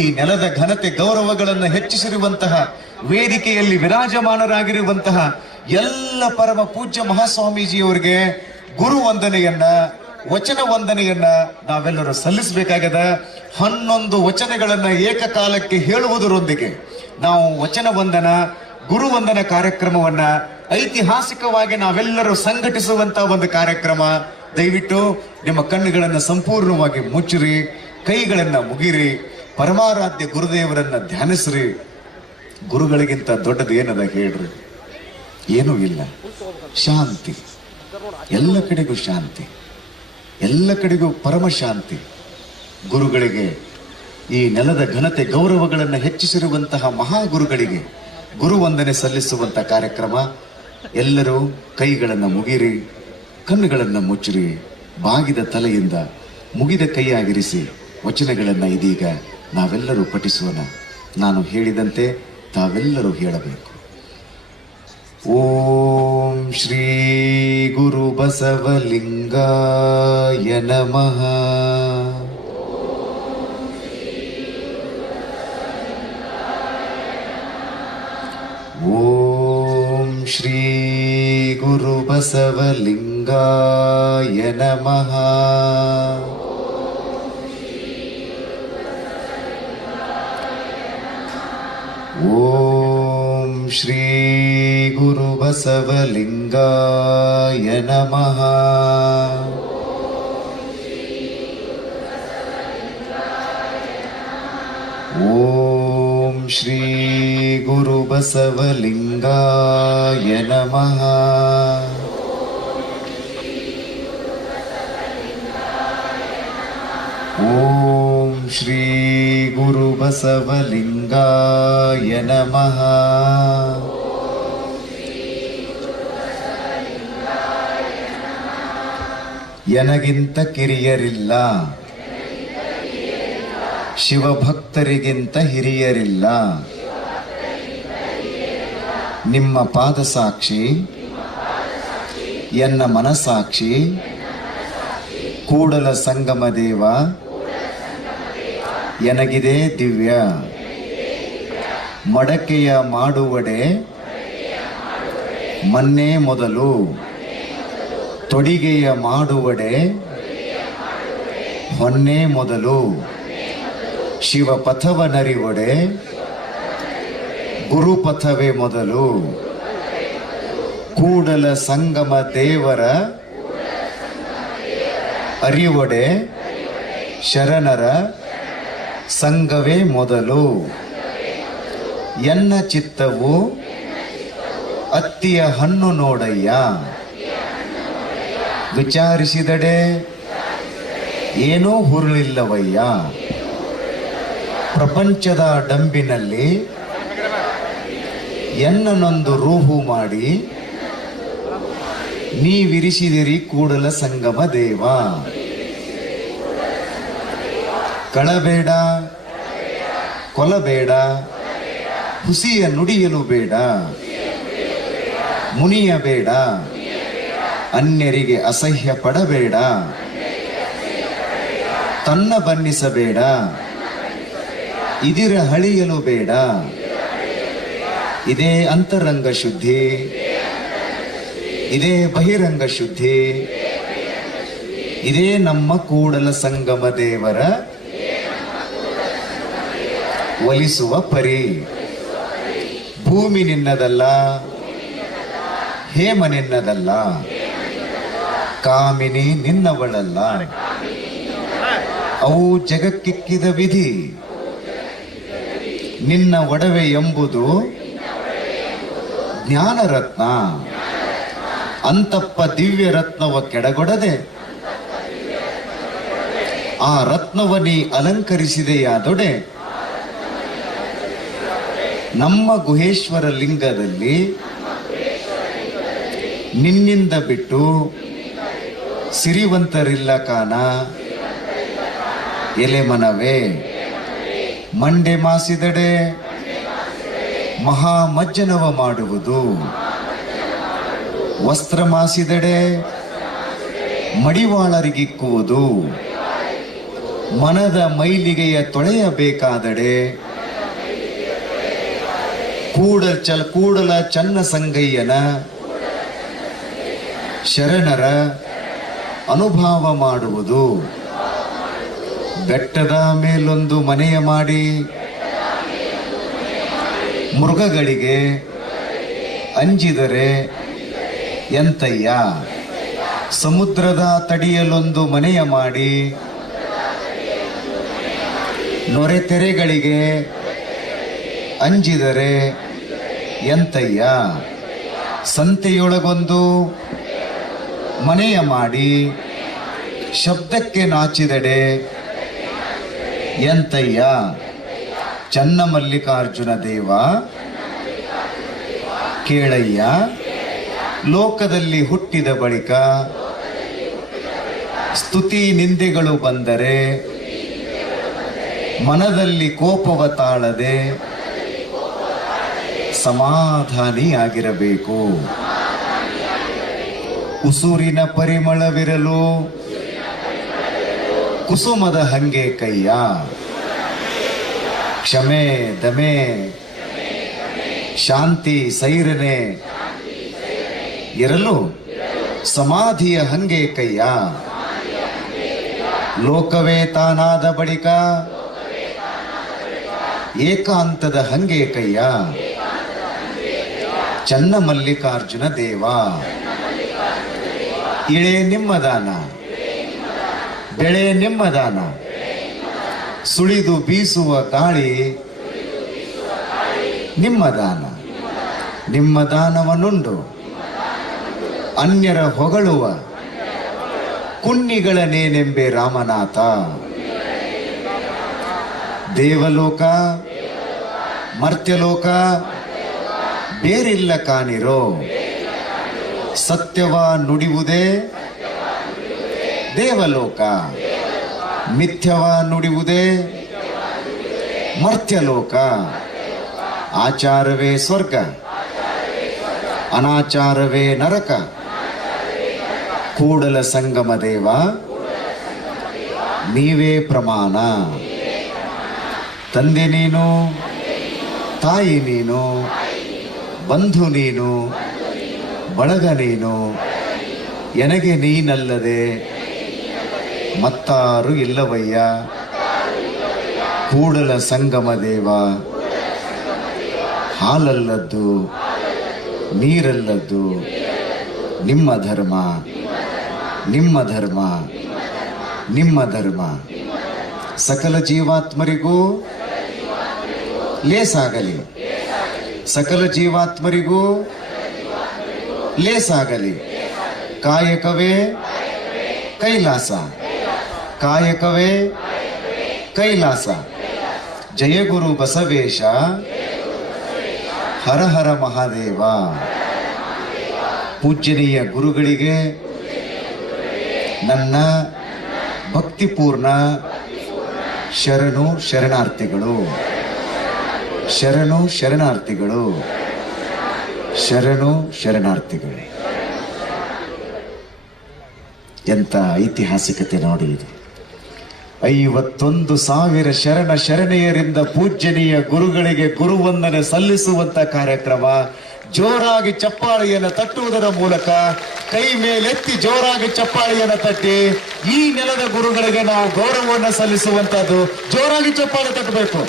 ಈ ನೆಲದ ಘನತೆ ಗೌರವಗಳನ್ನು ಹೆಚ್ಚಿಸಿರುವಂತಹ ವೇದಿಕೆಯಲ್ಲಿ ವಿರಾಜಮಾನರಾಗಿರುವಂತಹ ಎಲ್ಲ ಪರಮ ಪೂಜ್ಯ ಮಹಾಸ್ವಾಮೀಜಿಯವರಿಗೆ ಗುರು ವಂದನೆಯನ್ನ ವಚನ ವಂದನೆಯನ್ನ ನಾವೆಲ್ಲರೂ ಸಲ್ಲಿಸಬೇಕಾಗದ. 11 ವಚನಗಳನ್ನ ಏಕಕಾಲಕ್ಕೆ ಹೇಳುವುದರೊಂದಿಗೆ ನಾವು ವಚನ ವಂದನ ಗುರು ವಂದನ ಕಾರ್ಯಕ್ರಮವನ್ನ ಐತಿಹಾಸಿಕವಾಗಿ ನಾವೆಲ್ಲರೂ ಸಂಘಟಿಸುವಂತಹ ಒಂದು ಕಾರ್ಯಕ್ರಮ. ದಯವಿಟ್ಟು ನಿಮ್ಮ ಕಣ್ಣುಗಳನ್ನು ಸಂಪೂರ್ಣವಾಗಿ ಮುಚ್ಚಿರಿ, ಕೈಗಳನ್ನ ಮುಗಿರಿ, ಪರಮಾರಾಧ್ಯ ಗುರುದೇವರನ್ನ ಧ್ಯಾನಿಸ್ರಿ. ಗುರುಗಳಿಗಿಂತ ದೊಡ್ಡದು ಏನದ ಹೇಳ್ರಿ? ಏನೂ ಇಲ್ಲ. ಶಾಂತಿ, ಎಲ್ಲ ಕಡೆಗೂ ಶಾಂತಿ, ಎಲ್ಲ ಕಡೆಗೂ ಪರಮ ಶಾಂತಿ. ಗುರುಗಳಿಗೆ, ಈ ನೆಲದ ಘನತೆ ಗೌರವಗಳನ್ನು ಹೆಚ್ಚಿಸಿರುವಂತಹ ಮಹಾಗುರುಗಳಿಗೆ ಗುರುವಂದನೆ ಸಲ್ಲಿಸುವಂತ ಕಾರ್ಯಕ್ರಮ. ಎಲ್ಲರೂ ಕೈಗಳನ್ನು ಮುಗಿರಿ, ಕಣ್ಣುಗಳನ್ನು ಮುಚ್ಚಿರಿ, ಬಾಗಿದ ತಲೆಯಿಂದ ಮುಗಿದ ಕೈಯಾಗಿರಿಸಿ ವಚನಗಳನ್ನು ಇದೀಗ ನಾವೆಲ್ಲರೂ ಪಠಿಸೋಣ. ನಾನು ಹೇಳಿದಂತೆ ತಾವೆಲ್ಲರೂ ಹೇಳಬೇಕು. ಓಂ ಶ್ರೀ ಗುರು ಬಸವಲಿಂಗಾಯ ನಮಃ. ಓಂ ಶ್ರೀ ಗುರು ಬಸವಲಿಂಗಾಯ ನಮಃ. ಓಂ ಶ್ರೀ ಗುರು ಬಸವಲಿಂಗಾಯ ನಮಃ. ಓಂ ಶ್ರೀ ಗುರು ಬಸವಲಿಂಗಾಯ ನಮಃ. ಓಂ ಶ್ರೀ ಗುರು ಬಸವಲಿಂಗಾಯ ನಮಃ. ಎನಗಿಂತ ಕಿರಿಯರಿಲ್ಲ, ಶಿವಭಕ್ತರಿಗಿಂತ ಹಿರಿಯರಿಲ್ಲ. ನಿಮ್ಮ ಪಾದ ಸಾಕ್ಷಿ, ಎನ್ನ ಮನಸಾಕ್ಷಿ, ಕೂಡಲ ಸಂಗಮ ದೇವ ಎನಗಿದೆ ದಿವ್ಯ. ಮಡಕೆಯ ಮಾಡುವಡೆ ಮನ್ನೇ ಮೊದಲು, ತೊಡಿಗೆಯ ಮಾಡುವಡೆ ಹೊನ್ನೇ ಮೊದಲು. ಶಿವಪಥವನರಿವಡೆ ಗುರುಪಥವೇ ಮೊದಲು. ಕೂಡಲ ಸಂಗಮ ದೇವರ ಅರಿವಡೆ ಶರಣರ ಸಂಘವೇ ಮೊದಲು. ಎನ್ನ ಚಿತ್ತವು ಅತ್ತಿಯ ಹಣ್ಣು ನೋಡಯ್ಯ, ವಿಚಾರಿಸಿದಡೆ ಏನೂ ಹುರುಳಿಲ್ಲವಯ್ಯ. ಪ್ರಪಂಚದ ಡಂಬಿನಲ್ಲಿ ಎನ್ನನೊಂದು ರೂಹು ಮಾಡಿ, ನೀವಿರಿಸಿದಿರಿ ಕೂಡಲ ಸಂಗಮ ದೇವ. ಕಳಬೇಡ, ಕೊಲಬೇಡ, ಹುಸಿಯ ನುಡಿಯಲು ಬೇಡ, ಮುನಿಯಬೇಡ, ಅನ್ಯರಿಗೆ ಅಸಹ್ಯ ಪಡಬೇಡ, ತನ್ನ ಬನ್ನಿಸಬೇಡ, ಇದಿರ ಹಳಿಯಲು ಬೇಡ. ಇದೇ ಅಂತರಂಗ ಶುದ್ಧಿ, ಇದೇ ಬಹಿರಂಗ ಶುದ್ಧಿ, ಇದೇ ನಮ್ಮ ಕೂಡಲ ಸಂಗಮ ದೇವರ ಒಲಿಸುವ ಪರಿ. ಭೂಮಿ ನಿನ್ನದಲ್ಲ, ಹೇಮ ನಿನ್ನದಲ್ಲ, ಕಾಮಿನಿ ನಿನ್ನವಳಲ್ಲ. ಅವು ಜಗಕ್ಕಿಕ್ಕಿದ ವಿಧಿ. ನಿನ್ನ ಒಡವೆ ಎಂಬುದು ಜ್ಞಾನರತ್ನ. ಅಂತಪ್ಪ ದಿವ್ಯ ರತ್ನವ ಕೆಡಗೊಡದೆ ಆ ರತ್ನವ ನೀ ಅಲಂಕರಿಸಿದೆಯಾದೊಡೆ. ನಮ್ಮ ಗುಹೇಶ್ವರ ಲಿಂಗದಲ್ಲಿ ನಿನ್ನಿಂದ ಬಿಟ್ಟು ಸಿರಿವಂತರಿಲ್ಲ ಕಾಣ. ಎಲೆ ಮನವೇ ಮಂಡೆ ಮಾಸಿದಡೆ ಮಹಾಮಜ್ಜನವ ಮಾಡುವುದು. ವಸ್ತ್ರ ಮಾಸಿದಡೆ ಮಡಿವಾಳರಿಗಿಕ್ಕುವುದು. ಮನದ ಮೈಲಿಗೆಯ ತೊಳೆಯಬೇಕಾದಡೆ ಕೂಡಲ ಚನ್ನ ಸಂಗಯ್ಯನ ಶರಣರ ಅನುಭವ ಮಾಡುವುದು. ಬೆಟ್ಟದ ಮೇಲೊಂದು ಮನೆಯ ಮಾಡಿ ಮೃಗಗಳಿಗೆ ಅಂಜಿದರೆ ಎಂತಯ್ಯ. ಸಮುದ್ರದ ತಡಿಯಲೊಂದು ಮನೆಯ ಮಾಡಿ ನೊರೆತೆರೆಗಳಿಗೆ ಅಂಜಿದರೆ ಎಂತಯ್ಯ. ಸಂತೆಯೊಳಗೊಂದು ಮನೆಯ ಮಾಡಿ ಶಬ್ದಕ್ಕೆ ನಾಚಿದಡೆ ಎಂತಯ್ಯ. ಚನ್ನಮಲ್ಲಿಕಾರ್ಜುನ ದೇವ ಕೇಳಯ್ಯ, ಲೋಕದಲ್ಲಿ ಹುಟ್ಟಿದ ಬಳಿಕ ಸ್ತುತಿ ನಿಂದೆಗಳು ಬಂದರೆ ಮನದಲ್ಲಿ ಕೋಪವ ತಾಳದೆ ಸಮಾಧಾನಿಯಾಗಿರಬೇಕು. ಉಸುರಿನ ಪರಿಮಳವಿರಲು ಕುಸುಮದ ಹಂಗೆ ಕೈಯ. ಕ್ಷಮೆ ದಮೆ ಶಾಂತಿ ಸೈರನೆ ಇರಲು ಸಮಾಧಿಯ ಹಂಗೆ ಕೈಯ. ಲೋಕವೇ ತಾನಾದ ಬಳಿಕ ಏಕಾಂತದ ಹಂಗೆ ಕೈಯ. ಚನ್ನಮಲ್ಲಿಕಾರ್ಜುನ ದೇವ ಇಳೆ ನಿಮ್ಮ ದಾನ, ಬೆಳೆ ನಿಮ್ಮ ದಾನ, ಸುಳಿದು ಬೀಸುವ ಗಾಳಿ ನಿಮ್ಮ ದಾನ. ನಿಮ್ಮ ದಾನವನ್ನುಂಡು ಅನ್ಯರ ಹೊಗಳುವ ಕುನ್ನಿಗಳನೇನೆಂಬೆ ರಾಮನಾಥ. ದೇವಲೋಕ ಮರ್ತ್ಯಲೋಕ ಬೇರಿಲ್ಲ ಕಾಣಿರೋ. ಸತ್ಯವ ನುಡಿಯುವುದೇ ದೇವಲೋಕ, ಮಿಥ್ಯವ ನುಡಿಯುವುದೇ ಮರ್ತ್ಯಲೋಕ. ಆಚಾರವೇ ಸ್ವರ್ಗ, ಅನಾಚಾರವೇ ನರಕ. ಕೂಡಲ ಸಂಗಮ ದೇವ ನೀವೇ ಪ್ರಮಾಣ. ತಂದೆ ನೀನು, ತಾಯಿ ನೀನು, ಬಂಧು ನೀನು, ಬಳಗ ನೀನು. ಎನಗೆ ನೀನಲ್ಲದೆ ಮತ್ತಾರು ಇಲ್ಲವಯ್ಯ. ಕೂಡಲ ಸಂಗಮ ದೇವ ಹಾಲಲ್ಲದ್ದು ನೀರಲ್ಲದ್ದು ನಿಮ್ಮ ಧರ್ಮ, ನಿಮ್ಮ ಧರ್ಮ, ನಿಮ್ಮ ಧರ್ಮ. ಸಕಲ ಜೀವಾತ್ಮರಿಗೂ ಲೇಸಾಗಲಿ, ಸಕಲ ಜೀವಾತ್ಮರಿಗೂ ಲೇಸಾಗಲಿ. ಕಾಯಕವೇ ಕೈಲಾಸ, ಕಾಯಕವೇ ಕೈಲಾಸ. ಜಯ ಗುರು ಬಸವೇಶ, ಹರ ಹರ ಮಹಾದೇವ. ಪೂಜ್ಯನೀಯ ಗುರುಗಳಿಗೆ ನನ್ನ ಭಕ್ತಿಪೂರ್ಣ ಶರಣು ಶರಣಾರ್ಥಿಗಳು, ಶರಣು ಶರಣಾರ್ಥಿಗಳು, ಶರಣು ಶರಣಾರ್ಥಿಗಳು. ಎಂತ ಐತಿಹಾಸಿಕತೆ ನೋಡಿ ಇದು. 51,000 ಶರಣ ಶರಣೆಯರಿಂದ ಪೂಜ್ಯನೀಯ ಗುರುಗಳಿಗೆ ಗುರುವಂದನೆ ಸಲ್ಲಿಸುವಂತ ಕಾರ್ಯಕ್ರಮ. ಜೋರಾಗಿ ಚಪ್ಪಾಳೆಯನ್ನು ತಟ್ಟುವುದರ ಮೂಲಕ, ಕೈ ಮೇಲೆತ್ತಿ ಜೋರಾಗಿ ಚಪ್ಪಾಳೆಯನ್ನು ತಟ್ಟಿ ಈ ನೆಲದ ಗುರುಗಳಿಗೆ ನಾವು ಗೌರವವನ್ನು ಸಲ್ಲಿಸುವಂತದ್ದು. ಜೋರಾಗಿ ಚಪ್ಪಾಳೆ ತಟ್ಟಬೇಕು.